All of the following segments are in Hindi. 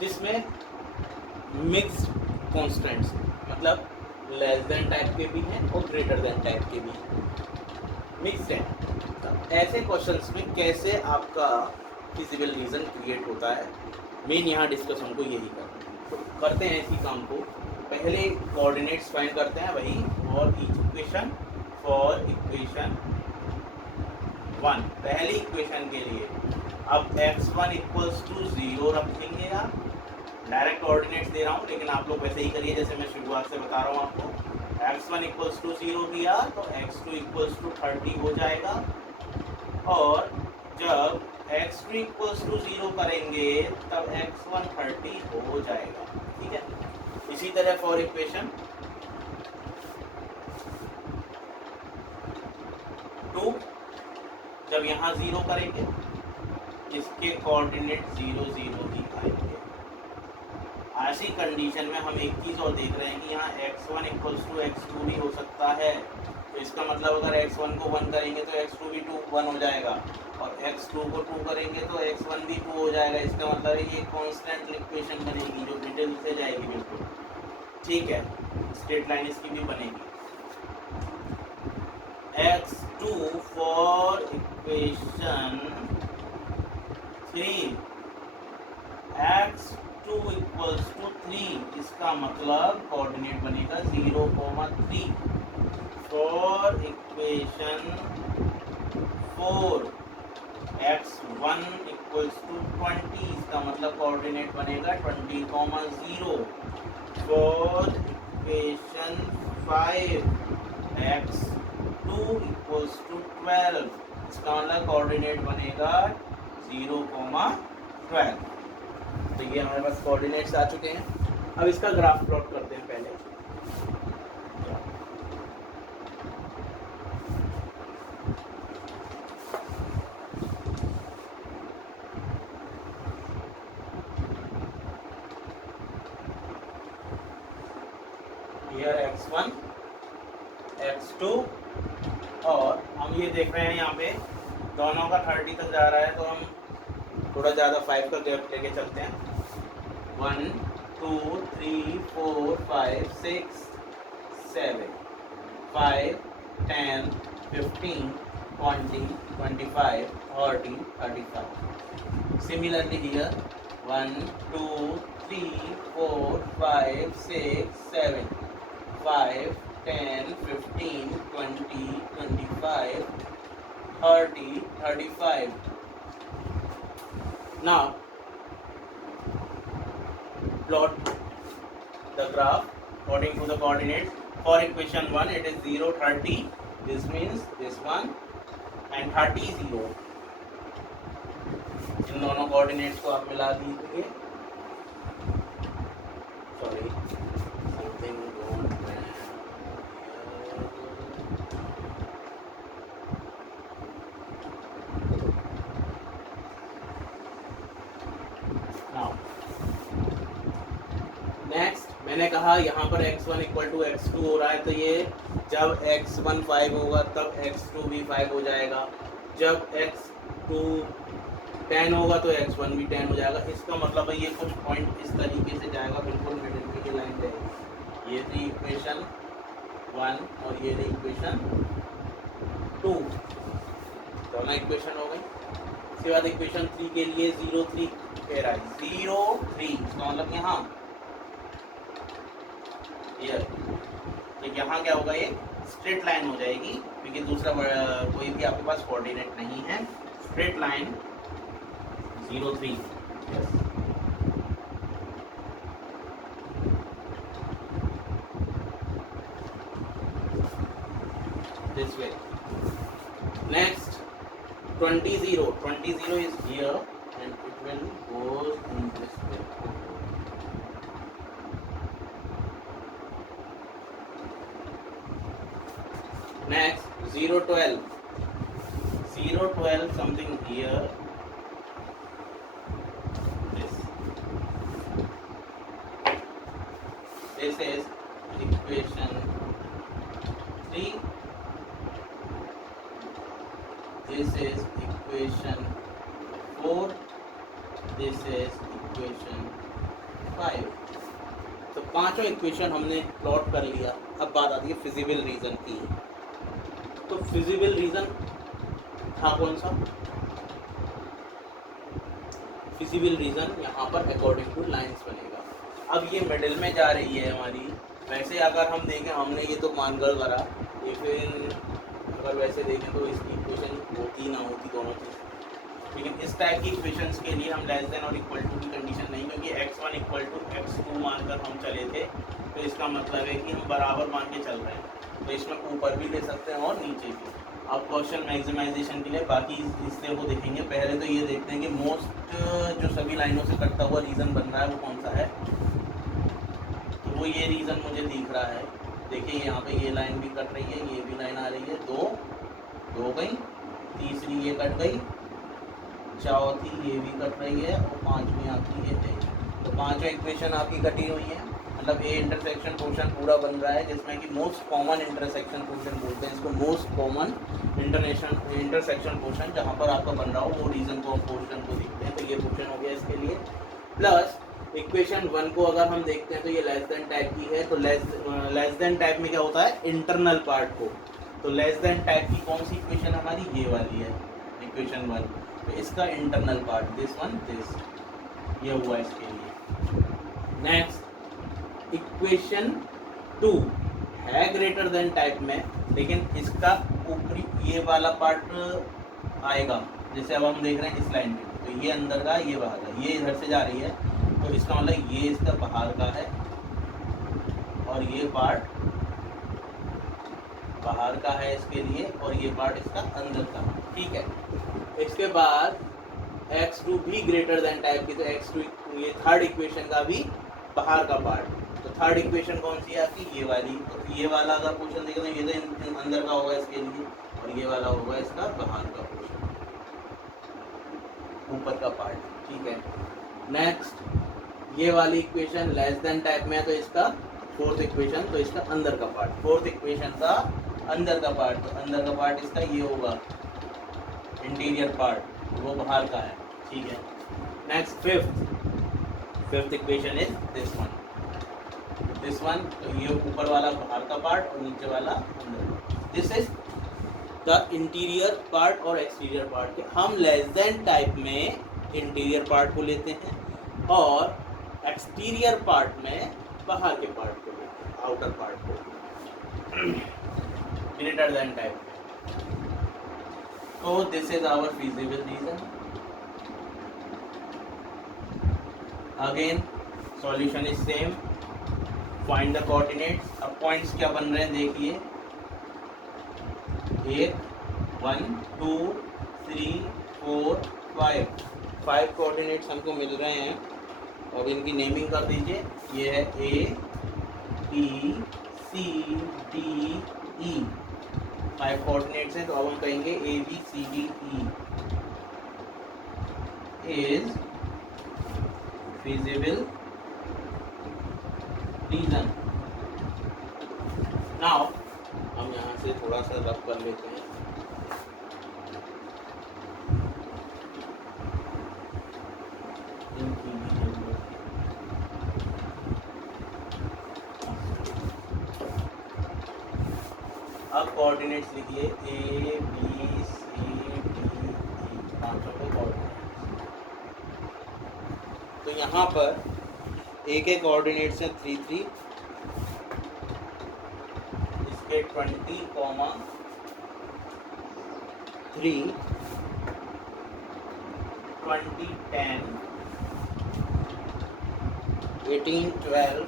जिसमें मिक्स्ड कॉन्स्टेंट्स, मतलब लेस देन टाइप के भी हैं और ग्रेटर देन टाइप के भी हैं, मिक्स्ड हैं। ऐसे क्वेश्चंस में कैसे आपका फिजिबल रीजन क्रिएट होता है, मेन यहाँ डिस्कस हमको यही करना है। तो करते हैं इसी काम को। पहले कोऑर्डिनेट्स फाइंड करते हैं, वही for each equation. For equation 1, पहली इक्वेशन के लिए अब x1 इक्वल्स टू 0 रखेंगे। आप डायरेक्ट कोऑर्डिनेट्स दे रहा हूँ, लेकिन आप लोग वैसे ही करिए जैसे मैं शुरुआत से बता रहा हूँ आपको। x1 इक्वल्स टू 0 दिया तो x2 इक्वल्स टू 30 हो जाएगा, और जब x2 इक्वल्स टू 0 करेंगे तब x1 30 हो जाएगा। ठीक है, इसी तरह फॉर इक्वेशन 2, जब यहाँ 0 करेंगे इसके कोऑर्डिनेट 0 0 ही आएंगे। ऐसी कंडीशन में हम एक चीज़ और देख रहे हैं कि यहाँ x1 इक्वल्स टू x2 भी हो सकता है। तो इसका मतलब अगर x1 को 1 करेंगे तो x2 भी 1 हो जाएगा, और x2 को 2 करेंगे तो x1 भी 2 हो जाएगा। इसका मतलब है ये कॉन्स्टेंट इक्वेशन बनेगी जो डिटेल से जाएगी बिल्कुल। ठीक है, स्ट्रेट लाइन इसकी भी बनेगी। x2 for equation 3, x2 equals to 3, इसका मतलब कोऑर्डिनेट बनेगा 0,3। For equation 4, x1 equals to 20, इसका मतलब कोऑर्डिनेट बनेगा 20,0। For equation 5, x2 equals to 12, इसका मतलब कोऑर्डिनेट बनेगा 0,12। तो ये हमारे पास कोऑर्डिनेट्स आ चुके हैं। अब इसका ग्राफ प्लॉट करते हैं पहले। हियर x1 x2, और हम ये देख रहे हैं यहाँ पे दोनों का 30 तक जा रहा है, तो हम थोड़ा ज़्यादा 5 का गैप लेके चलते हैं। 1 2 3 4 5 6 7 5 10 15 20 25 30 35। Similarly here 1 2 3 4 5 6 7 5 10 15 20 25 30 35। Now plot the graph according to the coordinates. For equation 1 it is 0 30, this means this one, and 30 0। इन दोनों कोऑर्डिनेट्स को आप मिला दीजिए। सॉरी, समथिंग मैंने कहा यहाँ पर x1 इक्वल टू x2 हो रहा है, तो ये जब x1 5 होगा तब x2 भी 5 हो जाएगा। जब x2 10 होगा तो x1 भी 10 हो जाएगा। इसका मतलब है ये कुछ पॉइंट इस तरीके से जाएगा, बिल्कुल मिडिल में ये लाइन रहेगी। ये थी इक्वेशन 1 और ये थी इक्वेशन 2, दोनों इक्वेशन हो गई। इसके बाद इक्वेशन 3 के लिए 0 3 कह रहा है, 0 3, इसका मतलब यहाँ यहाँ क्या होगा, ये स्ट्रेट लाइन हो जाएगी, क्योंकि दूसरा कोई भी आपके पास कोऑर्डिनेट नहीं है। Straight line 0 3, this way. Next 20 0, 20 0 is here and it will go in this way. Next 0 12, 0 12 something here, this is equation 3, this is equation 4, this is equation 5। तो पांचों इक्वेशन हमने प्लॉट कर लिया। अब बात आती है फिजिबल रीजन की। तो फिजिबल रीजन था कौन सा? फिजिबल रीजन यहाँ पर अकॉर्डिंग टू लाइंस बनेगा। अब ये मिडिल में जा रही है हमारी। वैसे अगर हम देखें, हमने ये तो मानकर करा, लेकिन अगर वैसे देखें तो इसकी इक्वेशन होती ना होती दोनों चीज़। लेकिन इस टाइप की इक्वेशंस के लिए हम लेस देन और इक्वल टू की कंडीशन नहीं, क्योंकि x1 इक्वल टू x2 मानकर हम चले थे, तो इसका मतलब है कि हम बराबर मान के चल रहे हैं। तो इसमें ऊपर भी ले सकते हैं और नीचे भी। अब क्वेश्चन मैक्सिमाइजेशन के लिए बाकी हिस्से को देखेंगे। पहले तो ये देखते हैं कि मोस्ट जो सभी लाइनों से कटता हुआ रीज़न बन रहा है वो कौन सा है। तो वो ये रीज़न मुझे दिख रहा है। देखिए यहाँ पे ये लाइन भी कट रही है, ये भी लाइन आ रही है, दो गई, तीसरी ये कट गई, चौथी ये भी कट रही है और पांचवी आपकी ये है। तो पांचों इक्वेशन आपकी कटी हुई है। मतलब ए इंटरसेक्शन पोर्शन पूरा बन रहा है, जिसमें कि मोस्ट कॉमन इंटरसेक्शन पोर्शन बोलते हैं इसको। मोस्ट कॉमन इंटरसेक्शन पोर्शन जहाँ पर आपका बन रहा हो वो रीजन को पोर्शन को देखते हैं। तो ये पोर्शन हो गया इसके लिए। प्लस इक्वेशन 1 को अगर हम देखते हैं तो ये लेस देन टाइप की है। तो लेस देन टाइप में क्या होता है? इंटरनल पार्ट को। तो लेस देन टाइप की कौन सी इक्वेशन हमारी? ये वाली है इक्वेशन 1। तो इसका इंटरनल पार्ट दिस ये हुआ इसके लिए। नेक्स्ट इक्वेशन 2 है ग्रेटर देन टाइप में, लेकिन इसका ऊपरी ये वाला पार्ट आएगा। जैसे अब हम देख रहे हैं इस लाइन में, तो ये अंदर का, ये बाहर का, ये इधर से जा रही है, तो इसका मतलब ये इसका बाहर का है और ये पार्ट बाहर का है इसके लिए, और ये पार्ट इसका अंदर का। ठीक है। इसके बाद x2 भी ग्रेटर देन टाइप की, तो x2 ये थर्ड इक्वेशन का भी बाहर का पार्ट। तो थर्ड इक्वेशन कौन सी है आपकी? ये वाली। तो ये वाला अगर पोर्शन देखें तो ये तो अंदर का होगा इसके लिए, और ये वाला होगा इसका बाहर का पोर्शन, ऊपर का पार्ट। ठीक है। नेक्स्ट ये वाली इक्वेशन लेस देन टाइप में है, तो इसका फोर्थ इक्वेशन, तो इसका अंदर का पार्ट, फोर्थ इक्वेशन का अंदर का पार्ट। तो अंदर का पार्ट इसका ये होगा इंटीरियर पार्ट, वो बाहर का है। ठीक है। Next fifth equation is this one. तो ये ऊपर वाला बाहर का पार्ट और नीचे वाला अंदर। This is the interior part और एक्सटीरियर पार्ट। हम लेस देन टाइप में इंटीरियर पार्ट को लेते हैं और एक्सटीरियर पार्ट में बाहर के पार्ट को लेते हैं, आउटर पार्ट को greater than type. So this is our feasible reason. Again, solution is same. Find the coordinates. अब points क्या बन रहे हैं देखिए। 1 2 3 4 5 5 कोऑर्डिनेट्स हमको मिल रहे हैं। अब इनकी नेमिंग कर दीजिए। ये है A B C D E, 5 coordinates हैं। तो अब हम कहेंगे A B C D E is feasible reason. Now हम यहाँ से थोड़ा सा रब कर लेते हैं। अब कोऑर्डिनेट्स लिखिए A B C D E, पांचों के कोऑर्डिनेट्स। तो यहाँ पर A के कोऑर्डिनेट्स हैं 3 3, इसके 20, 3 20 10 18 12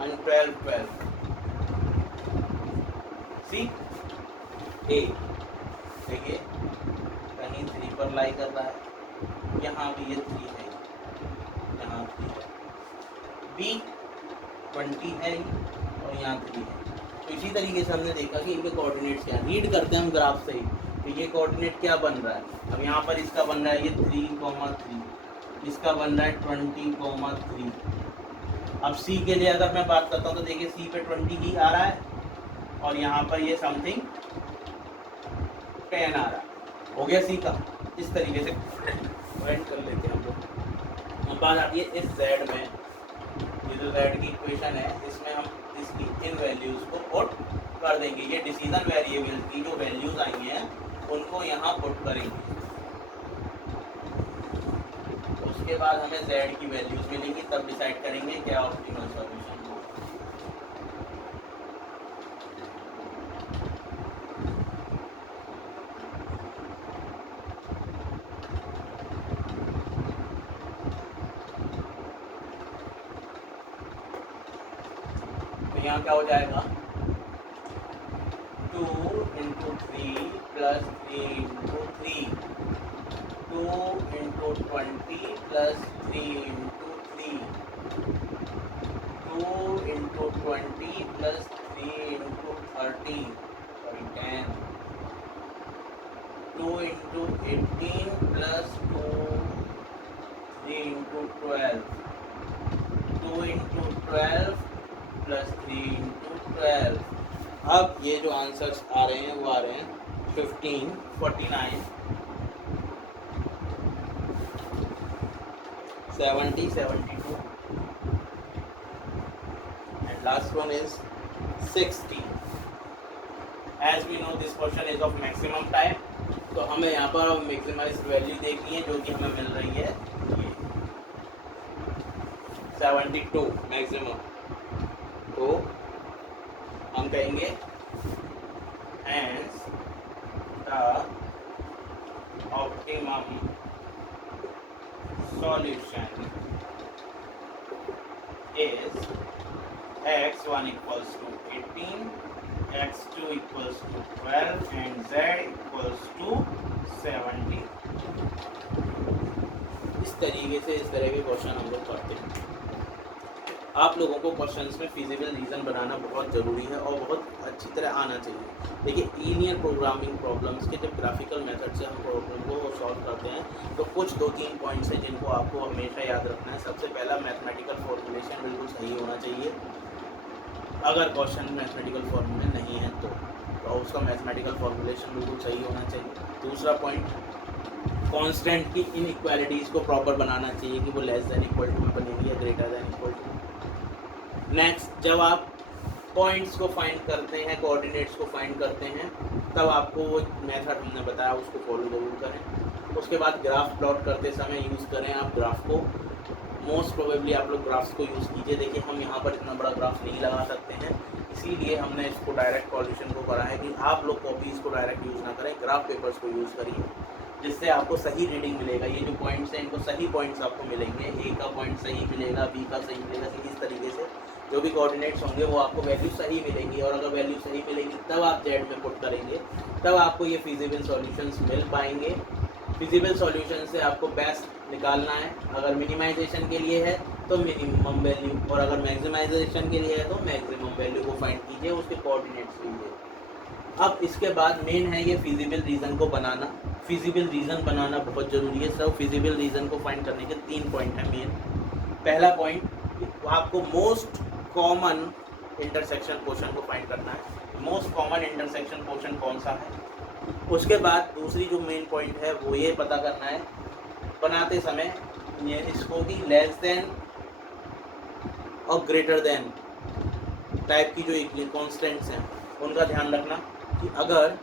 and 12 12. See A देखिए कहीं 3 पर लाई कर रहा है, यहाँ भी ये 3 है, यहाँ 3 है। B 20 है और यहाँ 3 है। तो इसी तरीके से हमने देखा कि इनके कोऑर्डिनेट्स क्या हैं। रीड करते हैं हम ग्राफ से ही। तो ये कोऑर्डिनेट क्या बन रहा है? अब यहाँ पर इसका बन रहा है ये 3, 3, इसका बन रहा है 20, 3। अब C के लिए अगर मैं बात करता हूँ तो देखिए C पे 20 ही आ रहा है और यहाँ पर ये समथिंग 10 आ रहा है। हो गया C का। इस तरीके से फाइंड कर लेते हैं हम लोग। अब बात आती है इस z में, ये जो z की इक्वेशन है इसमें हम इसकी इन वैल्यूज़ को पुट कर देंगे। ये डिसीजन वेरिएबल की जो वैल्यूज़ आई हैं उनको यहाँ पुट करेंगे। उसके बाद हमें z की वैल्यूज़ मिलेंगी, तब डिसाइड करेंगे क्या ऑप्टिमल सॉल्यूशन हो। तो यहाँ क्या हो जाएगा, 2 into 3 plus 3 into 3, 2 into 20 plus 3 into 3, 2 into 20 plus 3 into 13, sorry 10, 2 into 18 plus 2 3 into 12, 2 into 12 plus 3 into 12। अब ये जो आंसर्स आ रहे हैं वो आ रहे हैं 15, 49, 70, 72 and last one is 60. As we know this question is of maximum time, तो हमें यहाँ पर मैक्सिमाइज वैल्यू देखनी है जो कि हमें मिल रही है ये 72 मैक्सिमम। तो हम कहेंगे hence the optimum solution is x1 equals to 18, x2 equals to 12 and z equals to 70। इस तरीके से इस तरह के क्वेश्चन हम लोग करते हैं। आप लोगों को क्वेश्चंस में फिजिबल रीज़न बनाना बहुत ज़रूरी है और बहुत अच्छी तरह आना चाहिए। देखिए लीनियर प्रोग्रामिंग प्रॉब्लम्स के जब ग्राफिकल मेथड से हम प्रॉब्लम को सॉल्व करते हैं तो कुछ 2-3 पॉइंट्स हैं जिनको आपको हमेशा याद रखना है। सबसे पहला मैथमेटिकल फॉर्मूलेशन बिल्कुल सही होना चाहिए। अगर क्वेश्चन मैथमेटिकल फॉर्म में नहीं है तो उसका मैथमेटिकल फॉर्मूलेशन बिल्कुल सही होना चाहिए। दूसरा पॉइंट, कांस्टेंट की इनइक्वालिटीज़ को प्रॉपर बनाना चाहिए कि वो लेस देन इक्वल टू में बनेगी या greater than equal to. Next, जब आप पॉइंट्स को फाइंड करते हैं, कोऑर्डिनेट्स को फाइंड करते हैं, तब आपको वो मेथड हमने बताया उसको फॉलो ज़रूर करें। उसके बाद ग्राफ प्लॉट करते समय यूज़ करें आप ग्राफ को। मोस्ट प्रोबेबली आप लोग ग्राफ्स को यूज़ कीजिए। देखिए हम यहाँ पर इतना बड़ा ग्राफ नहीं लगा सकते हैं, इसीलिए हमने इसको डायरेक्ट सॉल्यूशन को करा है कि आप लोग कॉपीज़ को डायरेक्ट यूज़ ना करें, ग्राफ पेपर्स को यूज़ करिए, जिससे आपको सही रीडिंग मिलेगा। ये जो पॉइंट्स हैं इनको सही पॉइंट्स आपको मिलेंगे, ए का पॉइंट सही मिलेगा, बी का सही मिलेगा। इस तरीके से जो भी कोऑर्डिनेट्स होंगे वो आपको वैल्यू सही मिलेंगी, और अगर वैल्यू सही मिलेगी तब आप जेड में पुट करेंगे, तब आपको ये फिजिबल सॉल्यूशंस मिल पाएंगे। फिजिबल सॉल्यूशन से आपको बेस्ट निकालना है। अगर मिनिमाइजेशन के लिए है तो मिनिमम वैल्यू, और अगर मैक्सिमाइजेशन के लिए है तो मैक्सिमम वैल्यू को फाइंड कीजिए, उसके कोऑर्डिनेट्स लीजिए। अब इसके बाद मेन है ये फिजिबल रीज़न को बनाना। फिजिबल रीज़न बनाना बहुत ज़रूरी है। सब फिजिबल रीज़न को फाइंड करने के 3 पॉइंट हैं मेन। पहला पॉइंट, आपको मोस्ट कॉमन इंटरसेक्शन पोर्शन को फाइंड करना है। मोस्ट कॉमन इंटरसेक्शन पोर्शन कौन सा है। उसके बाद दूसरी जो मेन पॉइंट है वो ये पता करना है बनाते समय ये इसको कि लेस देन और ग्रेटर देन टाइप की जो कॉन्स्टेंट्स हैं उनका ध्यान रखना कि अगर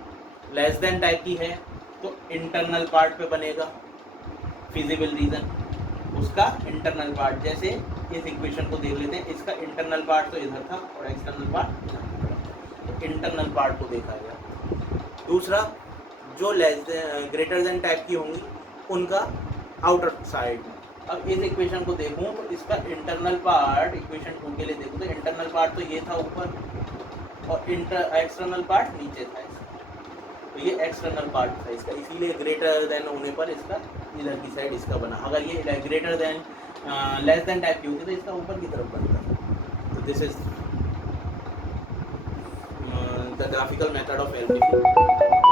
लेस देन टाइप की है तो इंटरनल पार्ट पे बनेगा फिजिबल रीज़न, उसका इंटरनल पार्ट। जैसे इस इक्वेशन को देख लेते हैं, इसका इंटरनल पार्ट तो इधर था और एक्सटर्नल पार्ट, तो इंटरनल पार्ट को देखा गया। दूसरा, जो less than greater than type की होंगी उनका आउटर साइड में। अब इस इक्वेशन को देखूं तो इसका इंटरनल पार्ट, इक्वेशन 2 के लिए देखूं तो इंटरनल पार्ट तो ये था ऊपर और एक्सटर्नल पार्ट नीचे था इसका, तो ये एक्सटर्नल पार्ट था इसका, इसीलिए ग्रेटर देन होने पर इसका इधर की साइड इसका बना। अगर ये greater than less than type की होती तो इसका ऊपर की तरफ बनता। तो this is the graphical method of एलजीब्रा।